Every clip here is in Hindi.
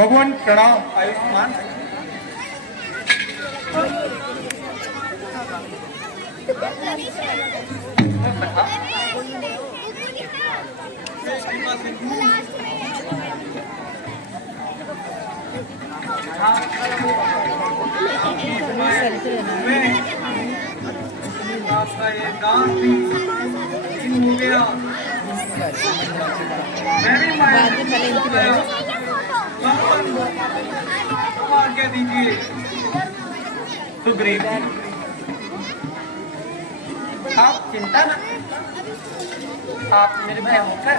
भगवान प्रणाम। आयुष्मान। आपका ये डांस भी हो गया। आज्ञा दीजिए। सुग्रीव, आप चिंता न, आप निर्भय होकर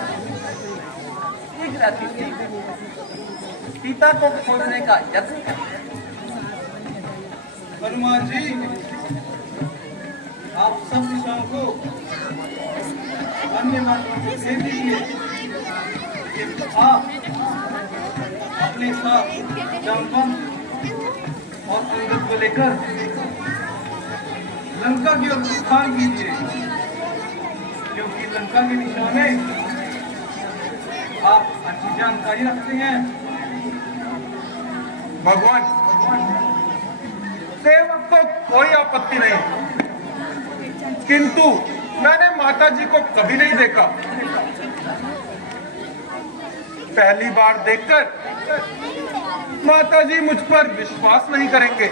शीघ्र सीता को खोजने का यत्न करें। हनुमान जी, आप सब दिशाओं को अन्य मार्गों से भेज दीजिए। आप अपने साथ जामवंत और अंगद को लेकर लंका की ओर प्रस्थान कीजिए, क्योंकि लंका के निशाने आप अच्छी जानकारी रखते हैं। भगवान, सेवक को कोई आपत्ति नहीं, किंतु मैंने माता जी को कभी नहीं देखा। पहली बार देखकर माता जी मुझ पर विश्वास नहीं करेंगे।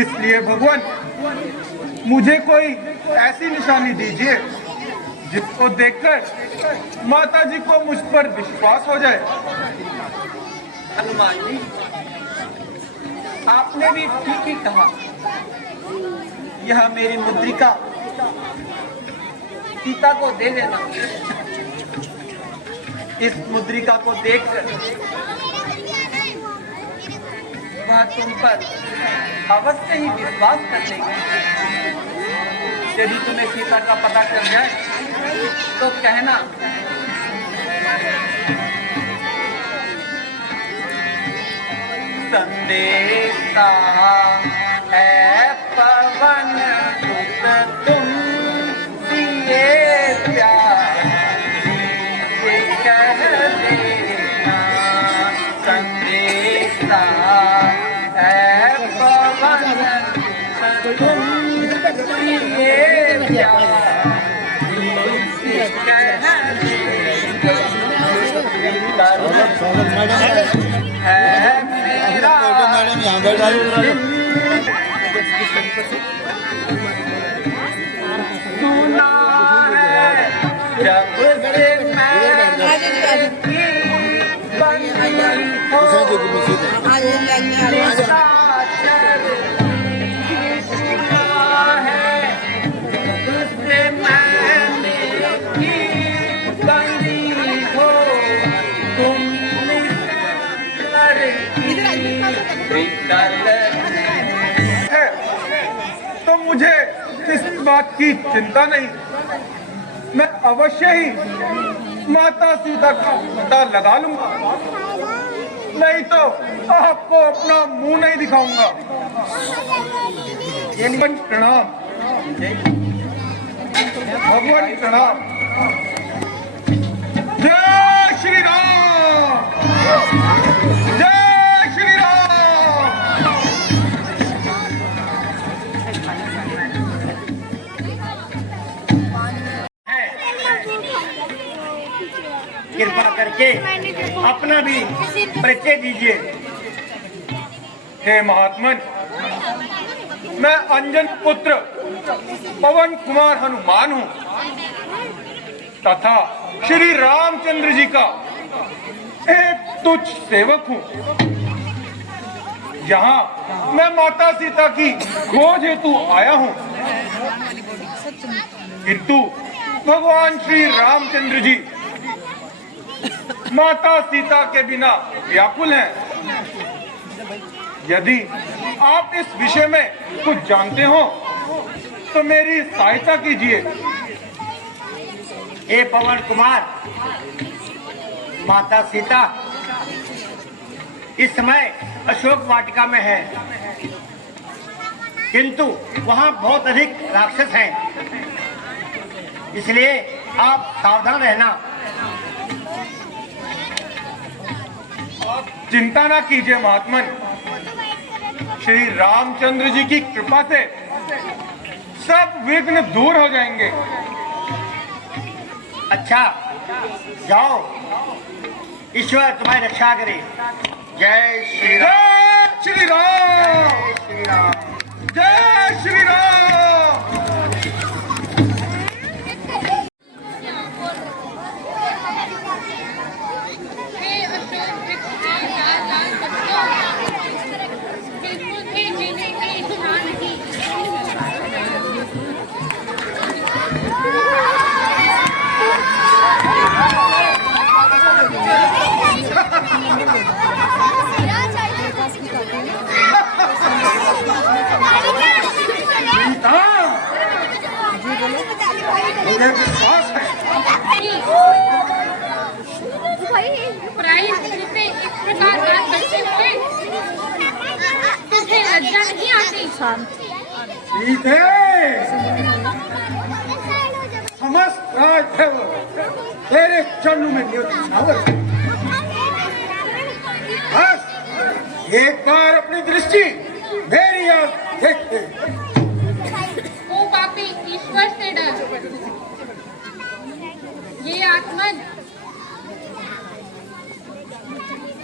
इसलिए भगवान, मुझे कोई ऐसी निशानी दीजिए जिसको देखकर माता जी को मुझ पर विश्वास हो जाए। हनुमान जी, आपने भी ठीक ही कहा। यह मेरी मुद्रिका सीता को दे देना। इस मुद्रिका को देखकर वह तुम पर अवश्य ही विश्वास कर लेगी। यदि तुम्हें सीता का पता चल जाए तो कहना संदेशा है पवन सुत तुम सिए प्यारी कह देना। संदेशा है पवन सुत तुम सिए प्यारी कह देना। है मेरा सुना है जब से मैं बंदी है तो मुझे इस बात की चिंता नहीं। मैं अवश्य ही माता सीता का पता लगा लूंगा, नहीं तो आपको अपना मुंह नहीं दिखाऊंगा। प्रणाम भगवान, प्रणाम। जय श्री राम, जय श्री राम। कृपा करके अपना भी परिचय दीजिए। हे महात्मन, मैं अंजन पुत्र पवन कुमार हनुमान हूँ तथा श्री रामचंद्र जी का एक तुच्छ सेवक हूँ। यहाँ मैं माता सीता की खोज हेतु आया हूँ, किंतु भगवान श्री रामचंद्र जी माता सीता के बिना व्याकुल हैं। यदि आप इस विषय में कुछ जानते हो तो मेरी सहायता कीजिए। हे पवन कुमार, माता सीता इस समय अशोक वाटिका में है, किंतु वहां बहुत अधिक राक्षस हैं, इसलिए आप सावधान रहना। आप चिंता ना कीजिए महात्मन, श्री रामचंद्र जी की कृपा से सब विघ्न दूर हो जाएंगे। अच्छा, जाओ, ईश्वर तुम्हारी रक्षा करे। जय श्री राम। जय श्री राम। जय श्री राम। जय श्री राम। हे अशोक वृक्ष के लाल लाल पत्तों, बिल्कुल भी जीने की इच्छा नहीं। सीता, मुझे विश्वास है पराई स्त्री पे इस प्रकार बात करते हुए तुझे लज्जा नहीं आती? सीते, समस्त राज्य तेरे चरणों में न्योछावर है। बस एक बार अपनी दृष्टि मेरी ओर देखते। ओ पापी, ईश्वर से डर। ये आत्मन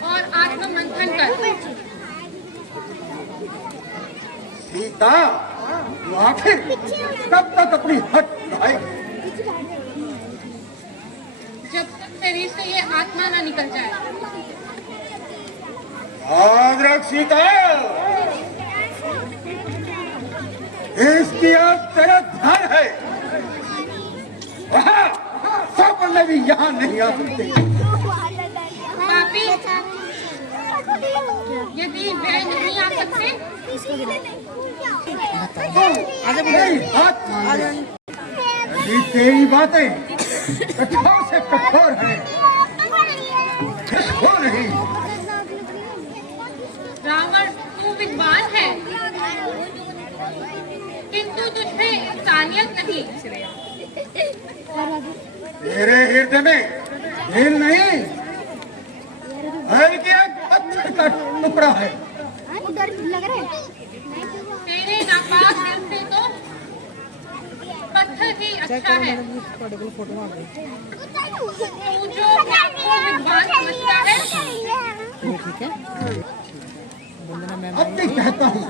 और आत्म मंथन कर। सीता, तू आखिर कब तक अपनी हट दिखाएगी? जब तक शरीर से ये आत्मा ना निकल जाए। याद रख सीता, इसकी आज तेरा ध्यान है। वहाँ स्वप्न भी यहाँ नहीं आ सकते। पापी, यदि वे नहीं आ सकते तो मेरी बात यदि तेरी बातें कठोर से कठोर है, हो नहीं। रावण, तू विद्वान है, किंतु तुझमें इंसानियत नहीं। तेरे हृदय में दिल नहीं, बल्कि एक पत्थर का टुकड़ा है। तेरे नापाक दिल से तो पत्थर ही अच्छा है। तू जो अपने आप को विद्वान समझता है, अब भी कहता हूँ,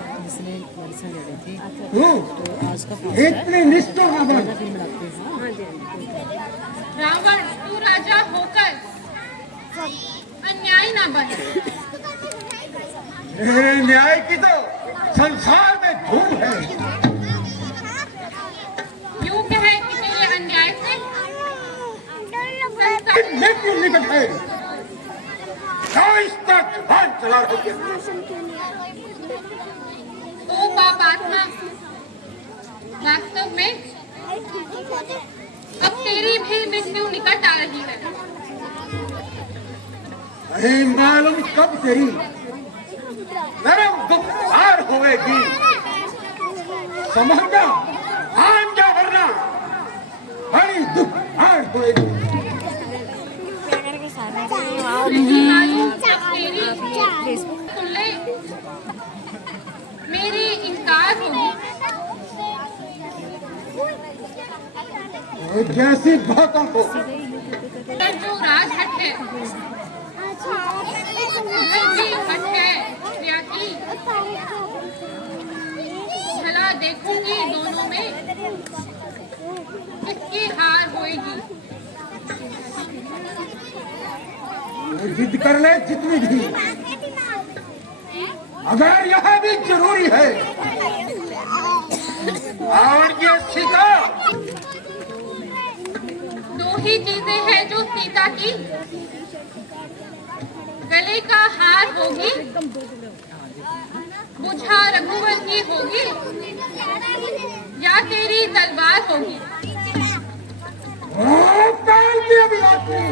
तू इतनी निष्ठुर न बन। रावण, तू राजा होकर अन्यायी ना बन। मेरे न्याय की तो संसार में धूम है। यूं कहे कि तेरे अन्याय से संसार मृत्यु निकट है। जुबान चला रही है। ओ पाप आत्मा, वास्तव में अब तेरी भी मृत्यु निकट आ रही है। नहीं मालूम कब तेरी नरम गुप्तवार होएगी। समझ जा, मान जा, वरना बड़ी दुखदार होएगी। नहीं मालूम जब तेरी सुन ले, मेरी इनकार होगी। और जैसी बातों को पर जो राजहट है, भी हट है त्यागी। भला देखूंगी दोनों में किसकी हार होएगी। जिद कर ले जितनी भी, अगर यह भी जरूरी है। और ये सीता, दो ही चीजें हैं जो सीता की गले का हार होगी, बुझा रघुवर की होगी, या तेरी तलवार होगी। काल की अभिलाषी,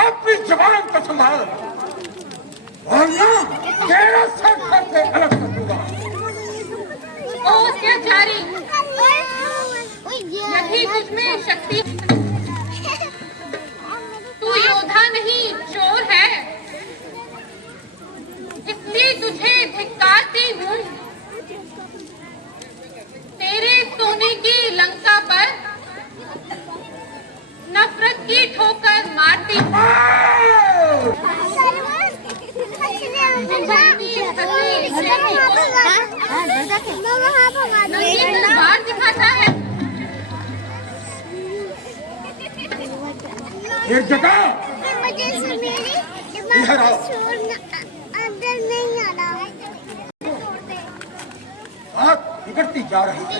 अपनी जबान को संभाल, वरना तेरा सर से अलग कर दूंगा। ओ अत्याचारी, यदि तुझमें शक्ति, तू योद्धा नहीं चोर है। तेरे सोने की लंका पर नफरत की ठोकर मारती हूँ। नंगी तलवार दिखाता है। एक जगह इधर आओ। अंदर नहीं आना। आग बिगड़ती जा रही है।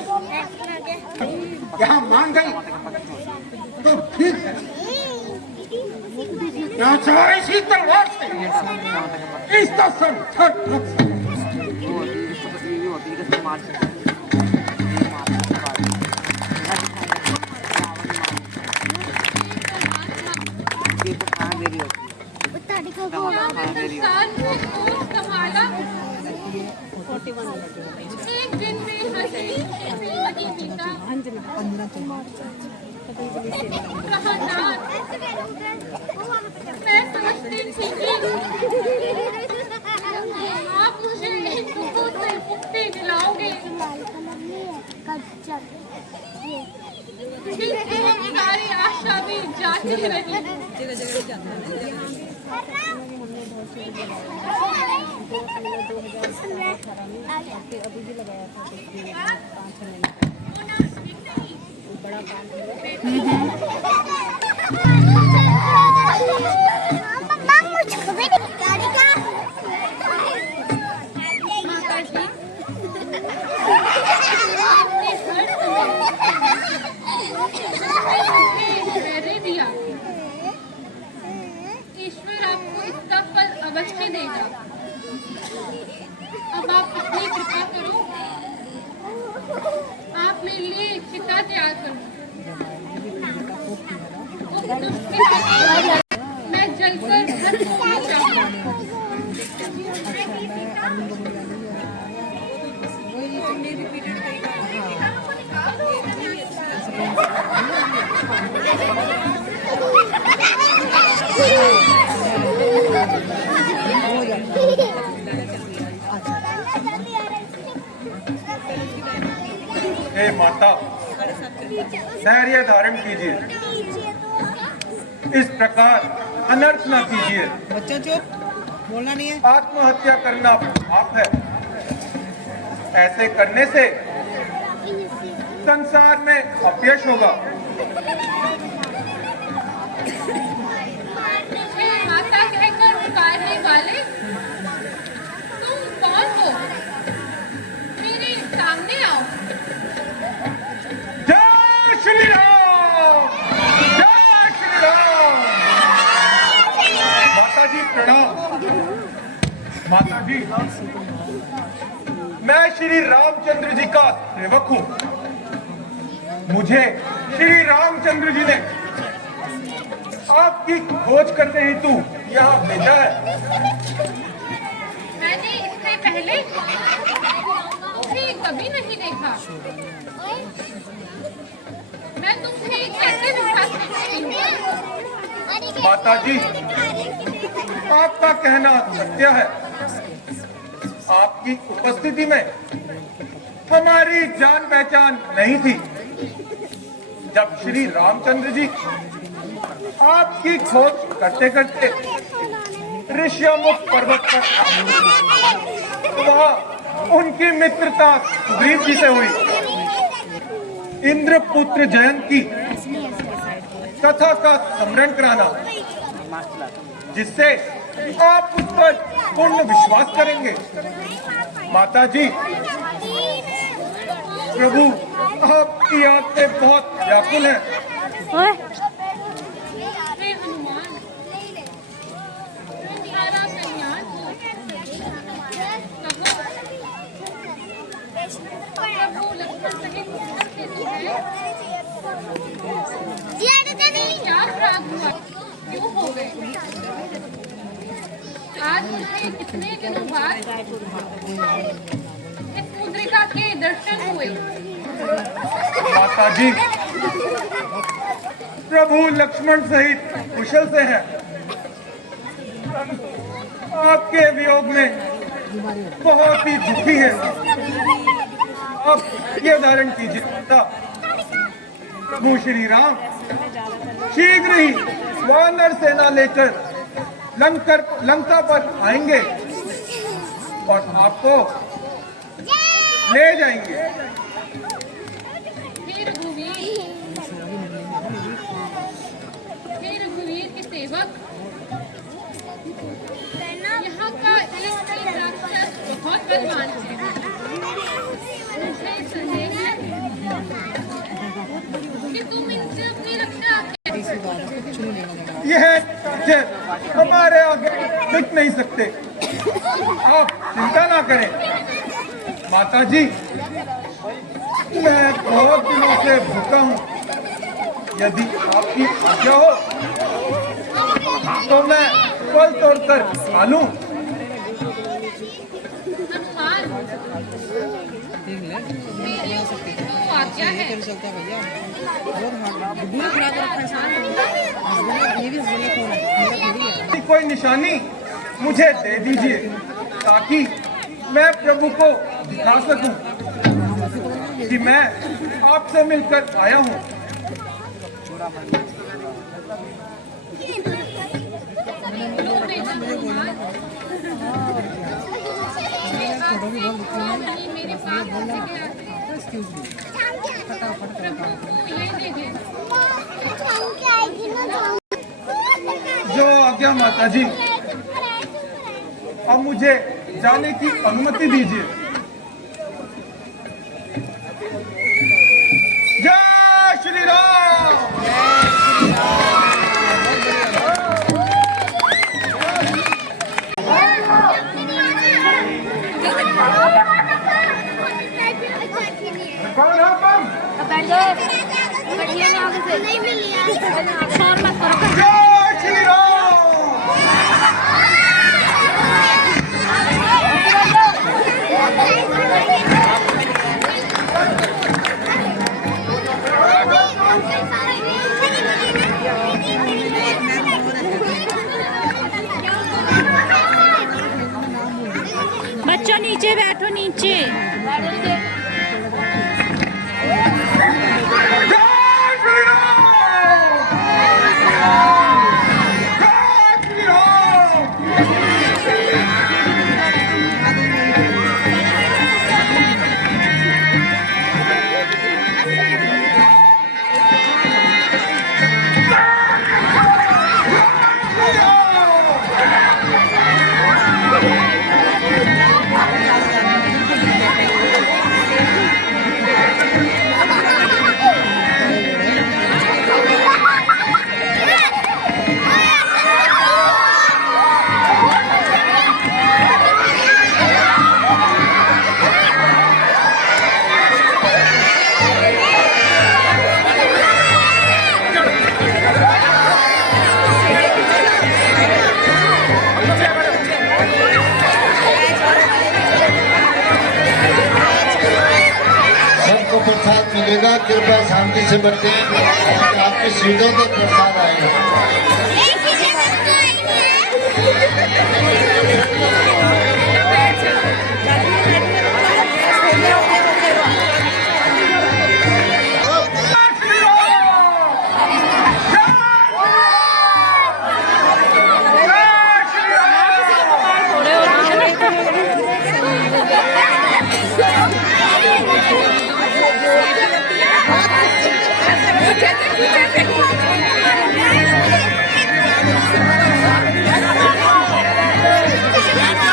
यहाँ मान गई तो ठीक है। यहाँ सवार इसी तलवार से इसका सर छट संसार को सोच संभाला। एक दिन में हंसी नहीं बीता। मैं समझती थी कि आप मुझे इन दुखों से मुक्ति दिलाओगे। सारी आशा भी जाती रही। अभी भी लगाया था 5-6 महीने बड़ा काम ईश्वर आपको इसका फल अवश्य देगा। अब आप अपनी कृपा करो। आप मेरे लिए चिता तैयार करो। मैं जलकर भस्म होना चाहूँ। हे माता, धैर्य धारण कीजिए। इस प्रकार अनर्थ न कीजिए। बच्चा चुप, बोलना नहीं है। आत्महत्या करना पाप है। ऐसे करने से संसार में अपयश होगा। मुझे माता कहकर पुकारने वाले तुम कौन हो? मेरे सामने आओ। जय श्री राम, जय श्री राम। माता जी प्रणाम। माता जी, मैं श्री रामचंद्र जी का सेवक हूँ। मुझे श्री रामचंद्र जी ने आपकी खोज करने हेतु यहाँ भेजा है। मैंने इससे पहले तुमसे कभी नहीं देखा। मैं तुमसे कैसे विश्वास करती हूँ? माता जी, आपका कहना सत्य है। आपकी उपस्थिति में हमारी जान पहचान नहीं थी। जब श्री रामचंद्र जी आपकी खोज करते करते ऋष्यमुख पर्वत पर आए, वहाँ उनकी मित्रता सुग्रीव जी से हुई। इंद्रपुत्र जयंत की कथा का स्मरण कराना, जिससे आप उस पर पूर्ण विश्वास करेंगे। माता जी, प्रभु आपकी याद से बहुत व्याकुल है। हे हनुमान, सारा कल्याण हो। प्रभु लक्ष्मण सहित सबके सुने। क्या अपराध हुआ? क्यों हो गए? आज मुझे कितने दिनों बाद इस मुद्रिका के दर्शन हुए। माता जी, प्रभु लक्ष्मण सहित कुशल से हैं। आपके वियोग में बहुत ही दुखी है। आप ये धारण कीजिए माता, प्रभु श्री राम शीघ्र ही वानर सेना लेकर लंका पर आएंगे और आपको ले जाएंगे। हे रघुवीर के सेवक, यहाँ का एक राक्षस बहुत बलवान है। मुझे संदेह है कि तुम इनसे अपनी रक्षा यह हमारे आगे टिक नहीं सकते। आप चिंता ना करें माता जी, मैं बहुत दिनों से भूखा हूँ। यदि आपकी आज्ञा हो तो मैं फल तोड़कर खा लूं। आज्ञा है। कोई निशानी मुझे दे दीजिए ताकि मैं प्रभु को दिखा सकूं कि मैं आपसे मिलकर आया हूं। मेरे पास जो आज्ञा माता जी, अब मुझे जाने की अनुमति दीजिए। जय श्री राम। कौन है तुम? नहीं मिली यार। जय श्री राम। बच्चों नीचे बैठो, नीचे। मिलेगा। कृपया शांति से बैठे, आपकी सीटों पर प्रसाद आएगा। Thank you.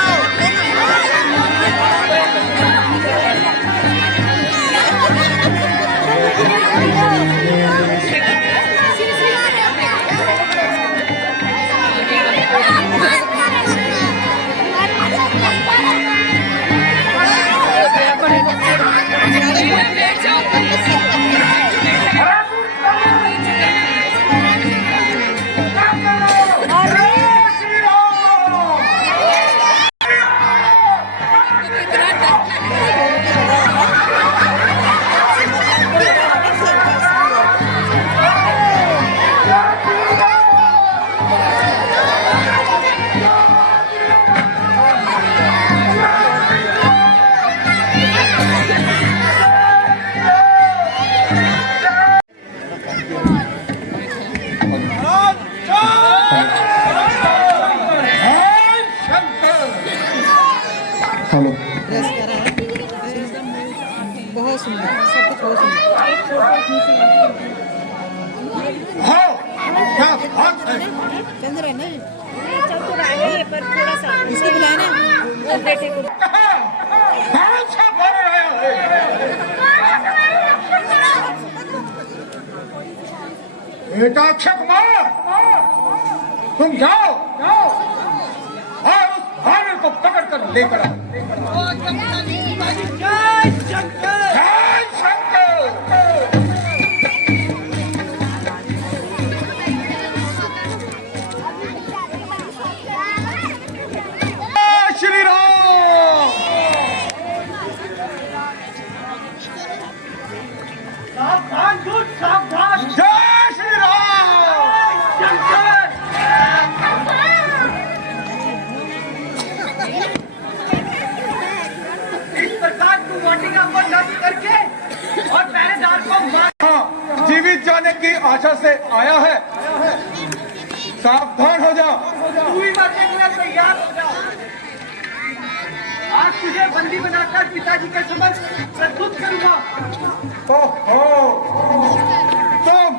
सुंदर, सब कुछ बहुत सुंदर। एक छोटा अपनी से हाँ क्या बात है। चंद्र है ना, चौकोर आ गई है पर थोड़ा सा इसको बुलाना वो बेटे को। कौन सा बन आया है? बेटा अक्षय कुमार, तुम जाओ और उस भानु को पकड़ कर लेकर आओ। जय शंकर, जय शंकर। श्री राम। सावधान दूत, सावधान। जय श्री राम। शंकर, इस प्रकार तू वाटिका पर नष्ट करके और पहरेदार को मार। हाँ, जीवित जाने की आशा से आया है, सावधान हो जा। तू भी मरने के लिए तैयार हो जा। आज तुझे बंदी बनाकर पिताजी के समक्ष प्रस्तुत करूंगा। ओहो, तुम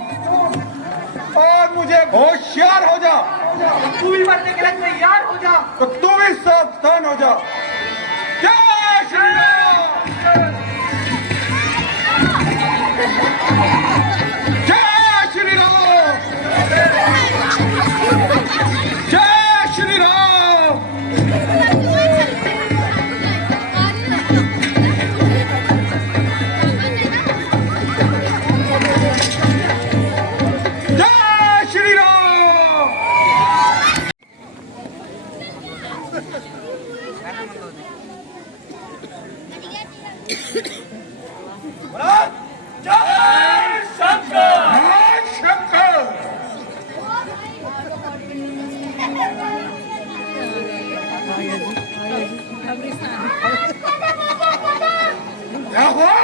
और मुझे होशियार हो जा। तू भी मरने के लिए तैयार हो जा। तो तू भी सावधान हो जा। जय श्री राम। जय श्री राम। जय श्री राम। जय श्री राम। जय शंकर, जय शंकर। क्या हुआ?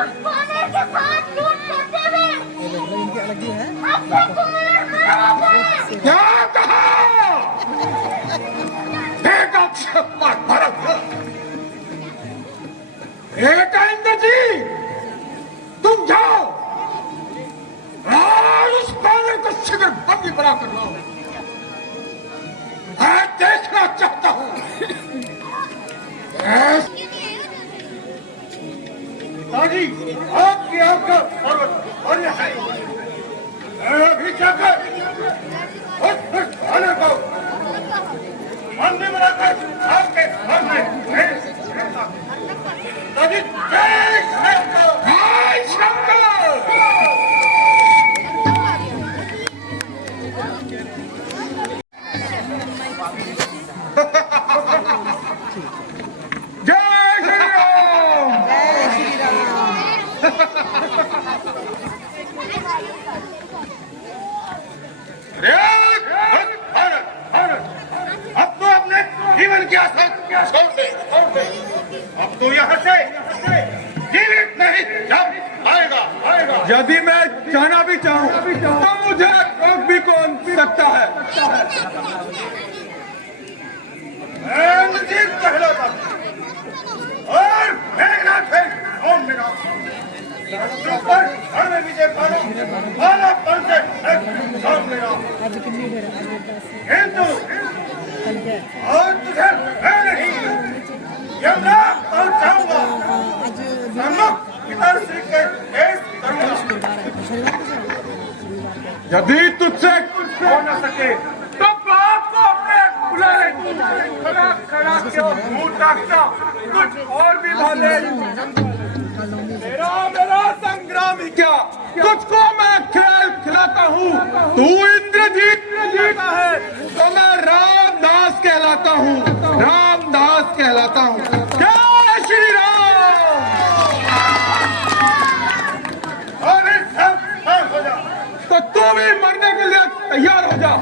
उस पाने के साथ लूट करते हुए इनकी अलग ही है। अक्षय कुमार खराब है। क्या कहा? बेटा अक्षय कुमार भरत, बेटा इंद्रजीत, तुम जाओ और उस पाने को शिविर बंदी बना कर लाओ। मैं देखना चाहता हूँ दादी आपकी आंख और है। मैं अभी जाकर उस भानु को बंदी बनाकर आपके सामने पेश करता हूं। दादी जय शंकर, जय शंकर। जय श्री राम। जय श्री राम। अब तो अपने जीवन की आशा छोड़ दे। अब तो यहाँ से जीवित नहीं जब आएगा। यदि मैं जाना भी चाहूँ तो मुझे रोक भी कौन सकता है? इंद्रजीत कहलाता और मेघनाथ है कौन मेरा ऊपर हर विजय पालो वाला पल से कौन मेरा आज कितनी देर है? आज 10 हिंदू कल क्या? और तुझे मैं नहीं यमुना पहुंचाऊंगा। आज सम्मुख पिताश्री के देश करूंगा। शनिवार है। शनिवार को यदि तुझसे हो न सके तो बाप को अपने बुला ले। खड़ा खड़ा क्यों मुंह ताकता, कुछ और भी भाले। मेरा संग्राम ही क्या, तुझको मैं खेल खिलाता हूँ। तू इंद्रजीत है तो मैं रामदास कहलाता हूँ। रामदास कहलाता हूँ। जय श्री राम। और इस सब हो जा। तो तू भी मरने के लिए तैयार हो जा।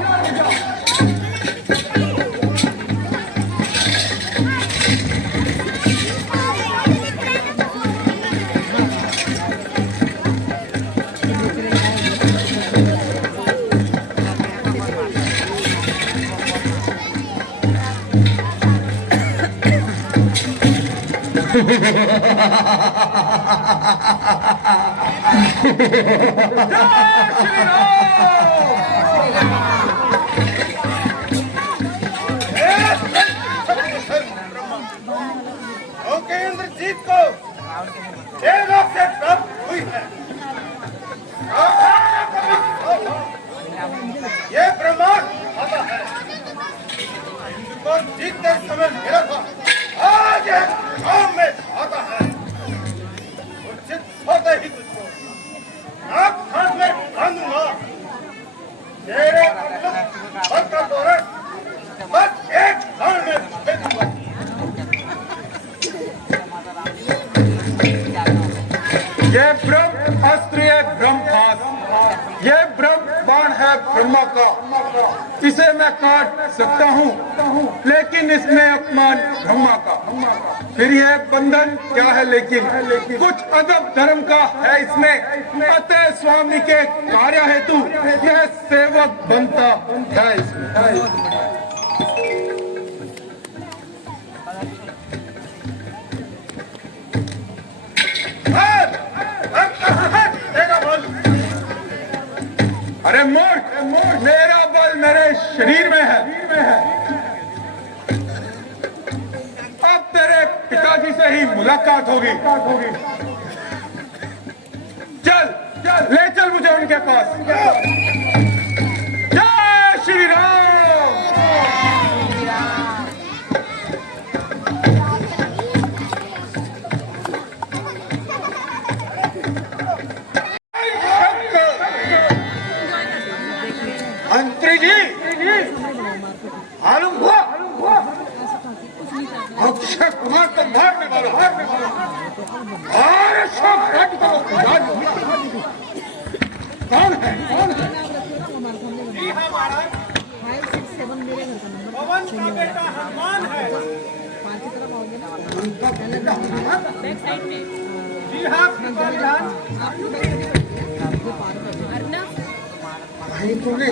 क्योंकि इंद्रजीत को देवलोक से प्राप्त हुई है। ये प्रमाण आता है तो जीतते समय मिला था, आज एक काम में आता है। उचित होते ही तुझको नाक कान में बांधूंगा। तेरे भर का तोरण बस एक क्षण में फेंकूंगा। ये ब्रह्म अस्त्र है ब्रह्मास्त्र, ये ब्रह्म बाण है ब्रह्मा का। इसे मैं काट सकता हूँ लेकिन इसमें अपमान ब्रह्मा का। फिर यह बंधन क्या है लेकिन कुछ अदब धर्म का है इसमें। अतः स्वामी के कार्य हेतु यह सेवक बनता है इसमें। अरे मूर्ख, मेरा बल मेरे शरीर में है। अब तेरे पिताजी से ही मुलाकात होगी। चल ले चल मुझे उनके पास। जय श्री राम। मंत्री जी मालूम हुआ अक्षय कुमार को मारने वाला अरे सब हट करो। कौन है? जी हाँ महाराज, 5, 6, 7 मेरे घर का नंबर। पवन का बेटा हनुमान है। 5 की तरफ आओगे ना बैक साइड में। जी हाँ प्रधान। भाई तूने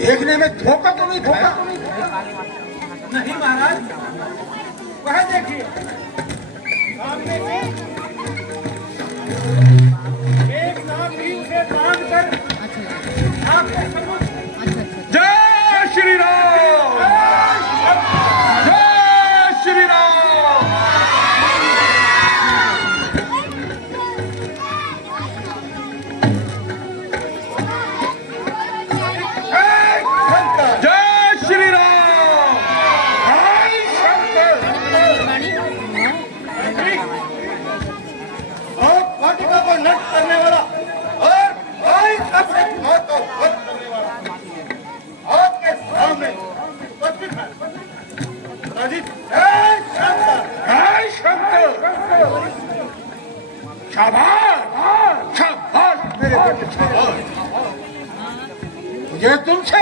देखने में धोखा तो नहीं धोखा? नहीं महाराज, वह देखिए सामने से एक नाग भी उसे बांध कर आपके सम्मुख। जय श्री राम। जय श्री राम। जय श्री राम। हाय शंकर। और वाटिका को नष्ट करने वाला और भाई सबसे मौत को वध करने वाला आपके सामने उपस्थित है। अजित जय शंकर। जय शंकर। शाबाश शाबाश मेरे बेटे शाबाश। मुझे तुमसे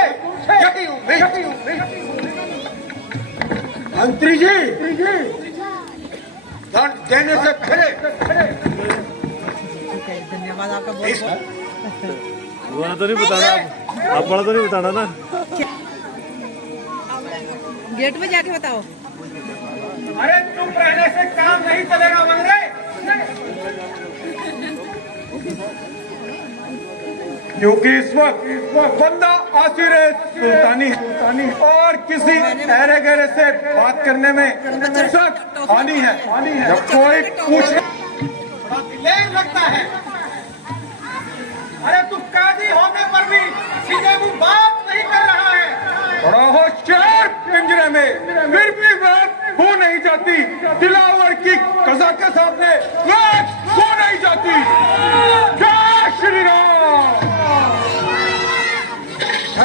यही उम्मीद। मंत्री जी दंड देने से पहले धन्यवाद आपका बहुत इस- बड़ा तो नहीं बताना आप बड़ा तो नहीं बताना ना। गेट में जाके बताओ। अरे चुप रहने से काम नहीं चलेगा मंगरे। क्योंकि इस वक्त बंदा आसिर सुल्तानी है और किसी ऐरे गहरे से बात करने में सख्त हानि है। जब कोई पूछे लेर लगता है। अरे तू काजी होने पर भी सीधे मुंह बात नहीं कर रहा है। बड़ा होशियार पिंजरे में फिर भी बात हो नहीं जाती। दिलावर की कजा के सामने बात हो नहीं जाती। जय श्री राम।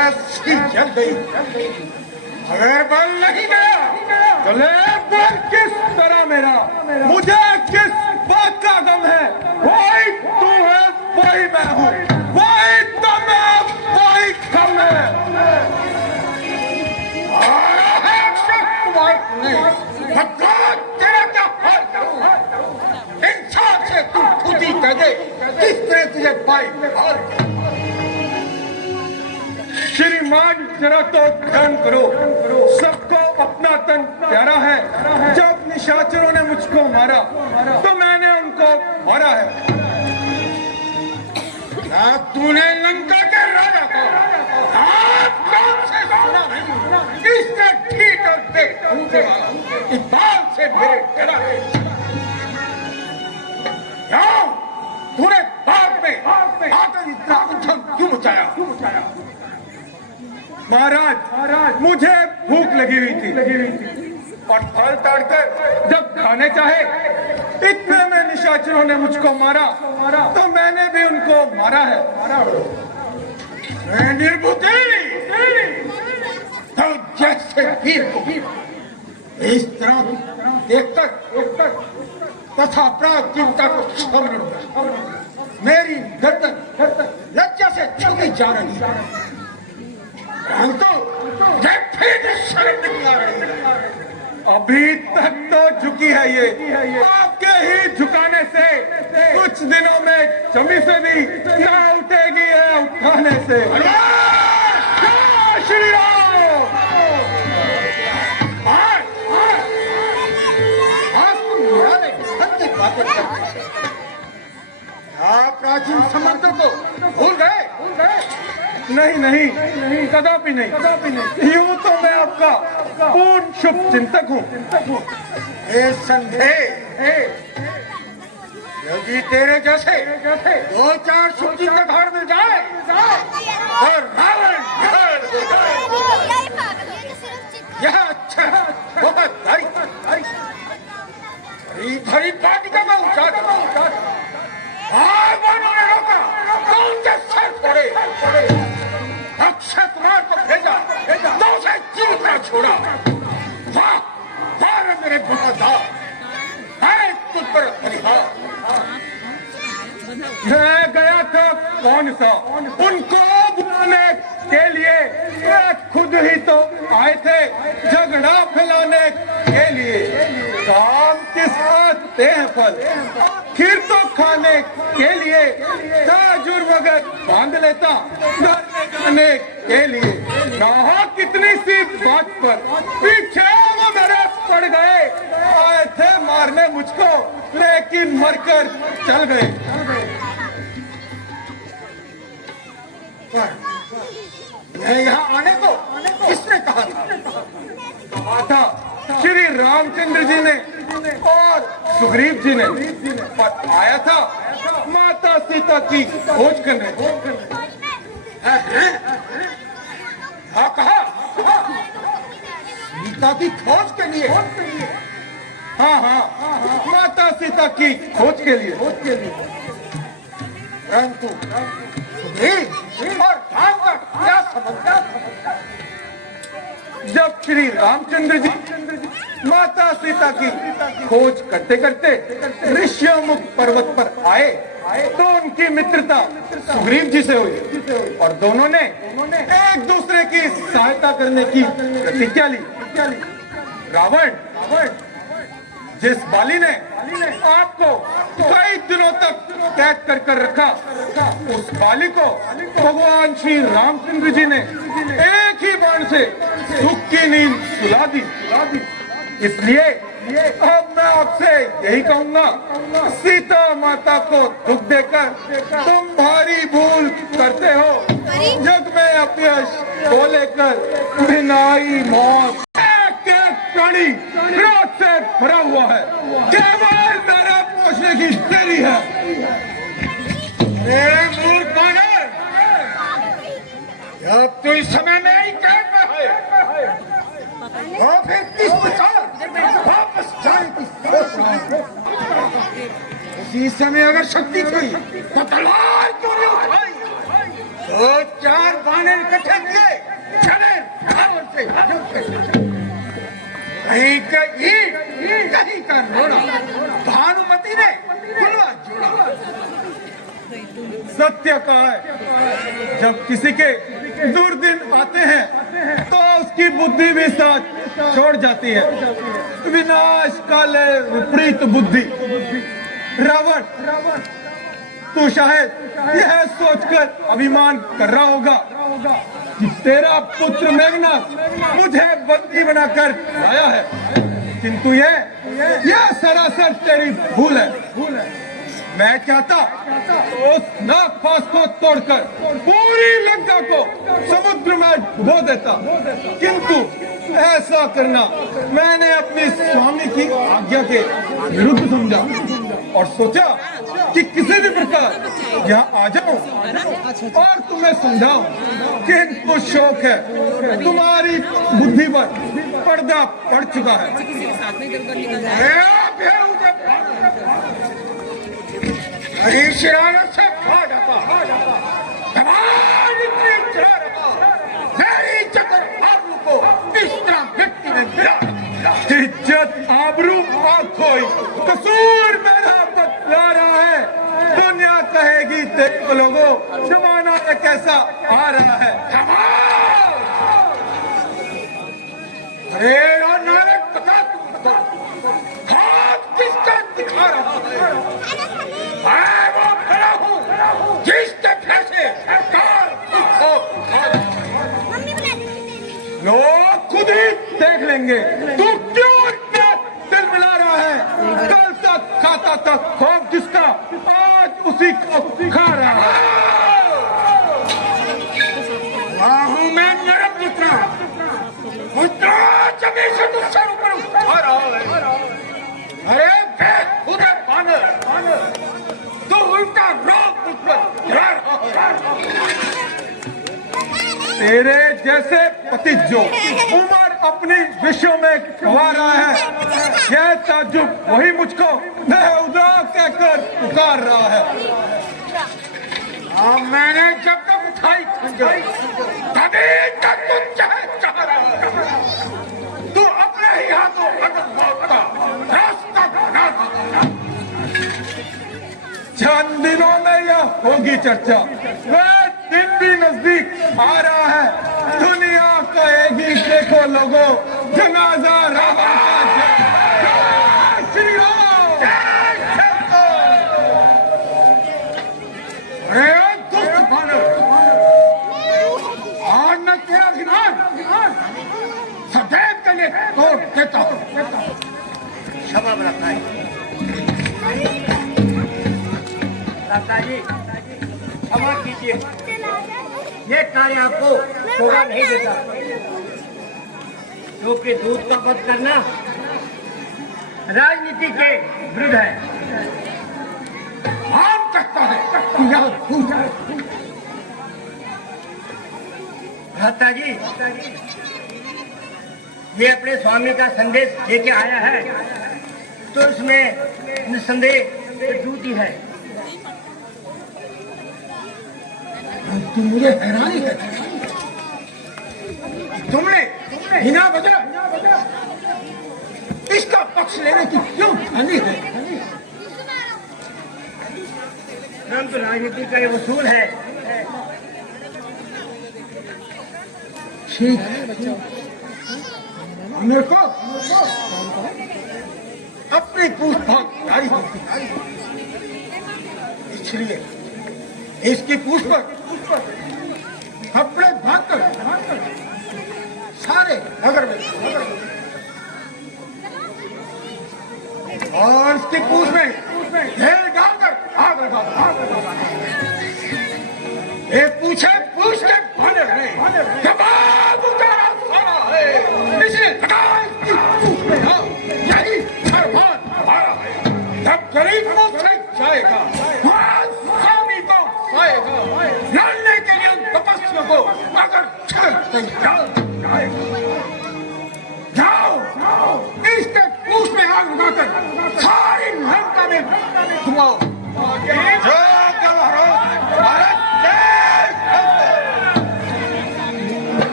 ऐसी जल गई। अगर बल नहीं गया तो ले बल किस तरह मेरा। मुझे किस बात का गम है? वही तू है वही मैं हूँ। वही तुम है वही हम है। तेरा क्या हाल करूं? इंसान से तू खुदी कह दे किस तरह तुझे पाई। श्रीमान जरा तो ध्यान करो, सबको अपना तन प्यारा है। जब निशाचरों ने मुझको मारा तो मैंने उनको मारा है। क्या तूने लंका के राजा को हाथ कौन से सुना नहीं? इसने ठीक और देख इकबाल से मेरे डरा है। क्यों तूने बाग में आकर इतना उछल क्यों मचाया? महाराज मुझे भूख लगी हुई थी और फल तोड़कर जब खाने चाहे, इतने में निशाचरों ने मुझको मारा तो मैंने भी उनको मारा है। निर्बुद्धि, तो जैसे वीर को इस तरह देखकर तथा प्राचीनता को छोड़ मेरी गर्दन लज्जा से झुकी जा रही है। तो फिर शर्म नहीं आ रही। अभी तक तो झुकी है ये, आपके ही झुकाने से कुछ दिनों में जमी से भी ना उठेगी है उठाने से। जय श्री राम। प्राचीन संबंधों को भूल गए? नहीं, कदापि नहीं। यूं तो मैं आपका पूर्ण शुभ चिंतक हूँ। यदि तेरे जैसे दो चार शुभ चिंतक घर में जाए और रावण यह अच्छा बहुत भरी पाटिका में उठा भगवानों ने रोका तो उनके सर पड़े। अक्षय कुमार को भेजा तो उसे जीवित न छोड़ा। वाह वाह मेरे बहुदार, है तुझ पर परिहार। मैं गया था कौन सा उनको बुलाने के लिए, मैं खुद ही तो आए थे झगड़ा फैलाने के लिए। काम किस आते हैं फल, खीर तो खाने के लिए ताजुर वगैरह बांध लेता घर में जाने के लिए। कहा कितनी सी बात पर पीछे वो मेरे पड़ गए, आए थे मारने मुझको लेकिन मरकर चल गए। मैं यहाँ आने को किसने कहा था? श्री रामचंद्र जी ने और सुग्रीव जी ने। पर आया था माता सीता की खोज करने। कहा सीता की खोज के लिए? हाँ, माता सीता की खोज के लिए। परंतु सुग्रीव और राम का क्या संबंध? जब श्री रामचंद्र जी माता सीता की खोज करते करते ऋष्यमुख पर्वत पर आए तो उनकी मित्रता सुग्रीव जी से हुई और दोनों ने एक दूसरे की सहायता करने की प्रतिज्ञा ली। रावण जिस बाली ने आपको कई दिनों तक कैद कर रखा, उस बाली को भगवान श्री रामचंद्र जी ने एक ही बाण से सुख की नींद सुला दी। इसलिए अब मैं आपसे यही कहूंगा, सीता माता को दुख देकर तुम भारी भूल करते हो। जग में अपयश को लेकर बिनाई मौत प्राणी क्रोध से भरा हुआ है, केवल मेरा पहुंचने की देरी है। मूर्ख बानर, अब तो इस समय मेरी कैद में है और फिर किस प्रकार वापस जाने की सोच रहा है? उसी समय अगर शक्ति थी तो तलवार क्यों नहीं उठाई? दो चार बानर इकट्ठे किए, चले रावण से युद्ध। कहीं का ईट, कहीं का रोड़ा, भानुमति ने गुलवा जोड़ा। सत्य कहा है, जब किसी के दुर्दिन आते हैं तो उसकी बुद्धि भी साथ छोड़ जाती है। विनाश काले विपरीत बुद्धि। रावण तू शायद यह सोचकर अभिमान कर रहा होगा कि तेरा पुत्र मेघनाथ मुझे बंदी बनाकर लाया है, किंतु यह सरासर तेरी भूल है। मैं चाहता उस नागपाश को तोड़कर पूरी लंका को समुद्र में डुबो देता, किंतु ऐसा करना मैंने अपनी स्वामी की आज्ञा के विरुद्ध समझा और सोचा कि किसी भी प्रकार यहाँ आ जाऊं और तुम्हें समझाऊं, किंतु शौक है तुम्हारी बुद्धि पर पर्दा पड़ चुका है। शरारत से खा जाता मेरी चक्कर आबरू को इस तरह व्यक्ति ने गिरा। इज्जत आबरू खोई, कसूर मेरा बतला रहा है। दुनिया कहेगी देखो लोगों जमाना कैसा आ रहा है। अरे नारक हाथ किसका दिखा रहा है? मैं वो खड़ा हूँ जिसके फैसले लोग खुद ही देख लेंगे तू क्यों इतना दिल मिला रहा है। कल तक खाता तक खौफ जिसका आज उसी को खा रहा है। हूँ मैं नरक पुत्र जमीन से तो सर ऊपर उठा रहा है। अरे उधर बानर तो उल्टा रोक मुझ पर गिरा रहा है। तेरे जैसे पति जो उम्र अपनी विश्व में गवा रहा है, यह ताज्जुब वही मुझको बेहुदा कहकर पुकार रहा है। मैंने जब तक उठाई खंजर तभी तक तू चाह रहा है। तू अपने ही हाथों का रास्ता बना। चंद दिनों में यह होगी चर्चा, वह दिन भी नजदीक आ रहा है। दुनिया कहेगी देखो लोगों जनाजा रावण का। श्री राम। अरे दुष्ट बानर, आज मैं तेरा विनाश सदैव के लिए तोड़ देता हूँ। क्षमा रखा है दादाजी, क्षमा कीजिए, ये कार्य आपको शोभा नहीं देता, क्योंकि दूध का वध करना राजनीति के विरुद्ध है। आम कहता है दादाजी, ये अपने स्वामी का संदेश लेके आया है, तो उसमें निस्संदेह झूठी है। तुम मुझे हैरानी है, तुमने बिना वजह इसका पक्ष लेने की क्यों ठानी है? परंतु राजनीति का ये उसूल है। ठीक मेरे को अपनी पूछताछ जारी होती है, इसलिए इसकी पूछ पर कपड़े भागकर सारे नगर में और इसकी पूछ में ढेर डालकर आग लगा। ये पूछे पूछ के बानर है, जवाब उतारा सारा है, इसलिए हटा इसकी पूछ में आओ, यही सरभान हमारा है। जब गरीब को छेद जाएगा, स्वामी को आएगा, लड़ने के लिए तपस्या को अगर जाओ इसके पूछ में आग लगाकर सारी लंका में घुमाओ।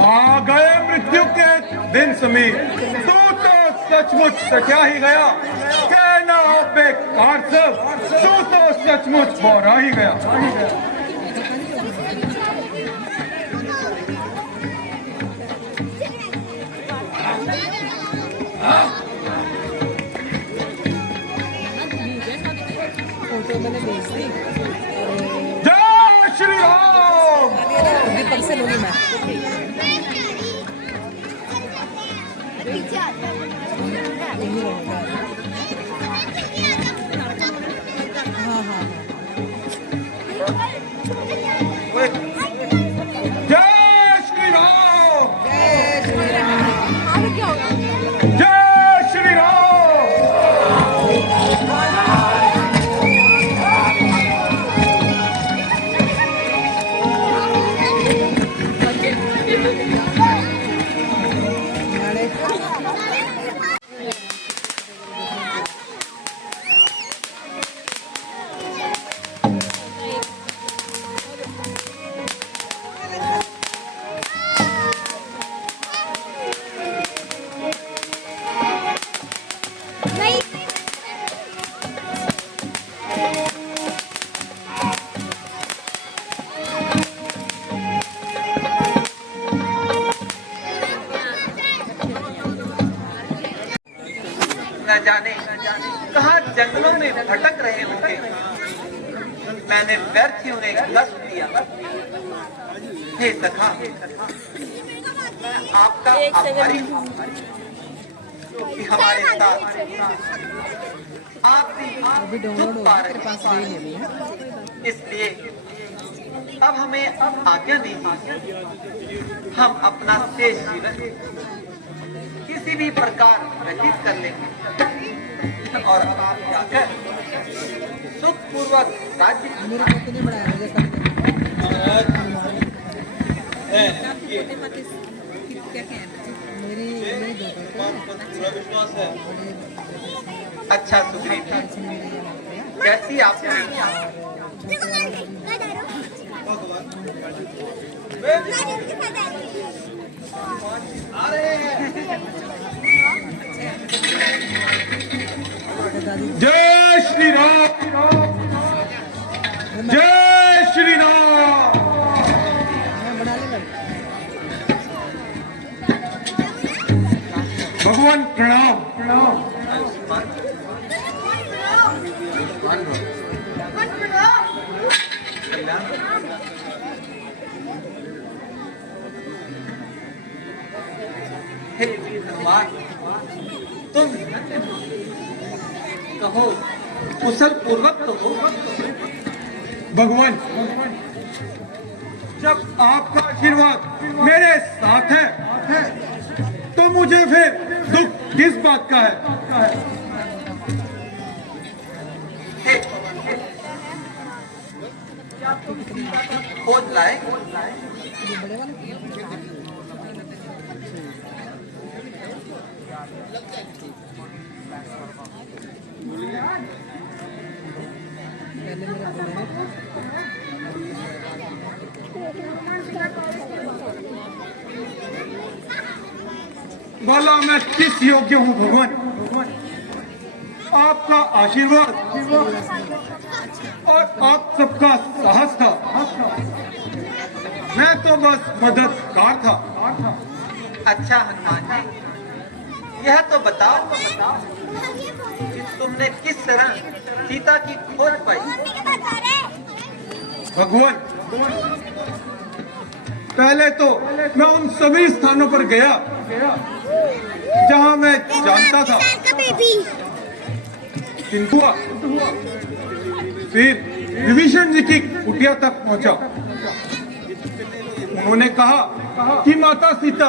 आ गए मृत्यु के दिन समीर, तू तो सचमुच सचा ही गया। कहना हो बेकार सब, तू तो सचमुच बोरा ही गया। फोटो मैंने भेज दी। जय श्री राम। ऊपर से लूंगी मैं। यही रहेगा। हाँ हाँ जय श्री राम, जय श्री राम। जय श्री राम। न जाने कहाँ जंगलों में भटक रहे होंगे। मैंने व्यर्थ ही उन्हें कष्ट दिया। हे सखा, मैं आपका आभारी हूँ कि हमारे साथ आप भी दुख पा रहे हैं। इसलिए अब हमें आज्ञा दीजिए, हम अपना शेष जीवन किसी भी प्रकार व्यतीत कर लेंगे और आप जाकर सुखपूर्वक राज्य मेरे को नहीं बढ़ाया मुझे क्या कहना मेरी दो विश्वास है। अच्छा सुग्रीव, कैसी आप आ रहे हैं। जय श्री राम, जय श्री राम। बना ले भगवान प्रणाम प्रणाम। हे भगवान, तुम कहो कुशल पूर्वक तो हो। भगवान, जब आपका आशीर्वाद मेरे साथ है तो मुझे फिर दुख किस बात का है? हे, खोज लाए। भला मैं किस योग्य हूँ भगवान? आपका आशीर्वाद और आप सबका साहस था। मैं तो बस मददगार था। अच्छा हनुमान जी, यह तो बताओ कि तुमने किस तरह सीता की खोज पाई? भगवान, पहले तो मैं उन सभी स्थानों पर गया जहां मैं जानता था, किंतु फिर विभीषण जी की कुटिया तक पहुंचा। उन्होंने कहा कि माता सीता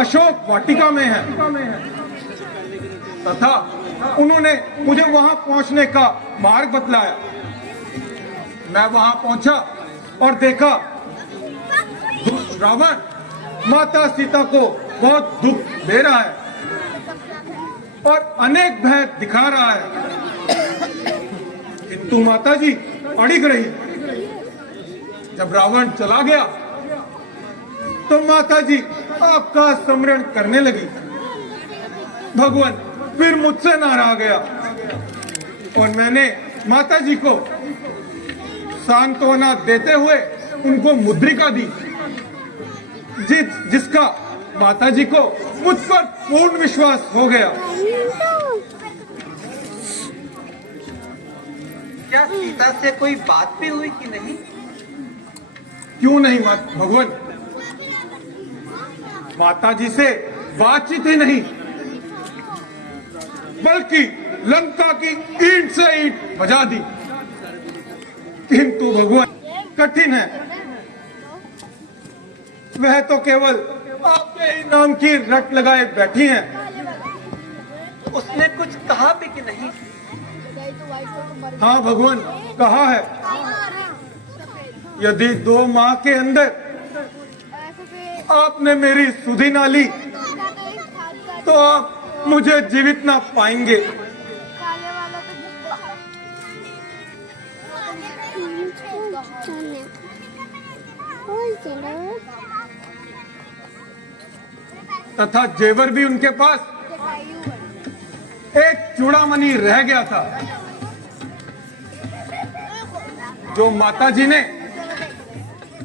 अशोक वाटिका में है तथा उन्होंने मुझे वहां पहुंचने का मार्ग बतलाया। मैं वहां पहुंचा और देखा दुष्ट रावण माता सीता को बहुत दुख दे रहा है और अनेक भय दिखा रहा है, किंतु माता जी अड़िग रही। जब रावण चला गया तो माता जी आपका स्मरण करने लगी। भगवान फिर मुझसे ना रहा गया और मैंने माता जी को सांत्वना देते हुए उनको मुद्रिका दी, जिसका माता जी को मुझ पर पूर्ण विश्वास हो गया। क्या सीता से कोई बात भी हुई कि नहीं? क्यों नहीं भगवान, माताजी से बातचीत ही नहीं बल्कि लंका की ईंट से ईंट बजा दी। किंतु भगवान कठिन है, वह तो केवल आपके ही नाम की रट लगाए बैठी हैं। उसने कुछ कहा भी कि नहीं? हाँ भगवान, कहा है यदि 2 माह के अंदर आपने मेरी सुधि ना ली तो आप मुझे जीवित ना पाएंगे। तथा जेवर भी उनके पास एक चूड़ामणि रह गया था जो माताजी ने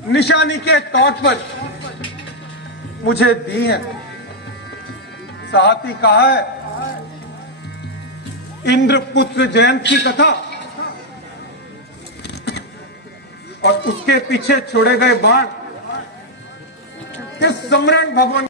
निशानी के तौर पर मुझे दी है। साथ ही कहा है इंद्रपुत्र जयंत की कथा और उसके पीछे छोड़े गए बाण इस सम्राट भगवान